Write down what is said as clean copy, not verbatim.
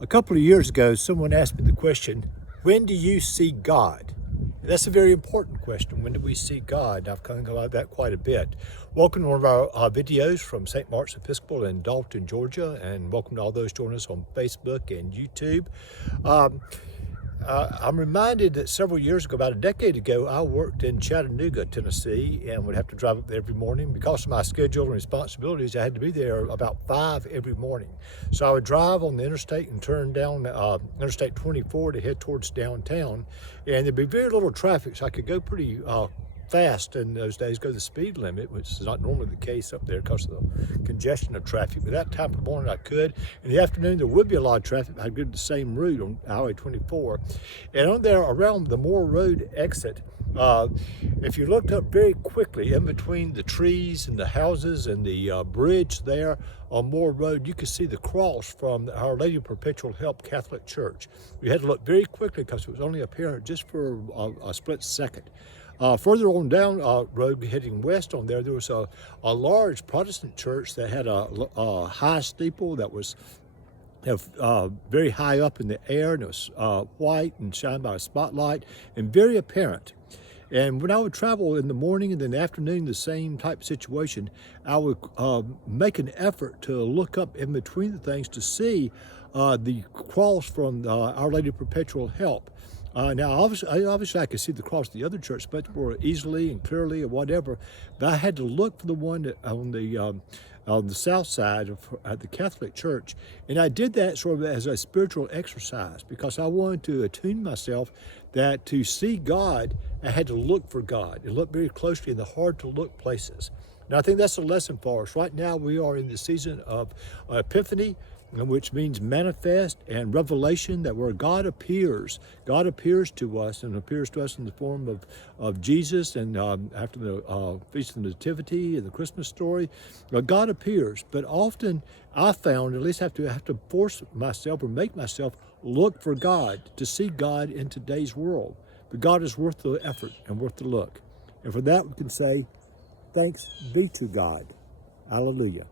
A couple of years ago, someone asked me the question, when do you see God? And that's a very important question. When do we see God? I've kind of gone about that quite a bit. Welcome to one of our videos from St. Mark's Episcopal in Dalton, Georgia, and welcome to all those joining us on Facebook and YouTube. I'm reminded that several years ago, about a decade ago, I worked in Chattanooga, Tennessee, and would have to drive up there every morning. Because of my schedule and responsibilities, I had to be there about 5 every morning. So I would drive on the interstate and turn down Interstate 24 to head towards downtown, and there'd be very little traffic, so I could go pretty fast in those days, go the speed limit, which is not normally the case up there because of the congestion of traffic. But that time of the morning I could. In the afternoon there would be a lot of traffic. I'd go the same route on Highway 24. And on there around the Moore Road exit, if you looked up very quickly in between the trees and the houses and the bridge there on Moore Road, you could see the cross from Our Lady of Perpetual Help Catholic Church. We had to look very quickly because it was only apparent just for a split second. Further on down road heading west on there, there was a large Protestant church that had a high steeple that was very high up in the air, and it was white and shined by a spotlight and very apparent. And when I would travel in the morning and in the afternoon, the same type of situation, I would make an effort to look up in between the things to see the cross from Our Lady of Perpetual Help. Now, obviously, I could see the cross of the other church much more easily and clearly or whatever, but I had to look for the one that on the south side of the Catholic Church, and I did that sort of as a spiritual exercise because I wanted to attune myself that to see God, I had to look for God and look very closely in the hard-to-look places. And I think that's a lesson for us. Right now, we are in the season of Epiphany, which means manifest, and revelation, that where God appears to us, and appears to us in the form of Jesus, and after the Feast of the Nativity and the Christmas story, God appears. But often I found, at least have to force myself or make myself look for God, to see God in today's world. But God is worth the effort and worth the look. And for that we can say, thanks be to God. Hallelujah.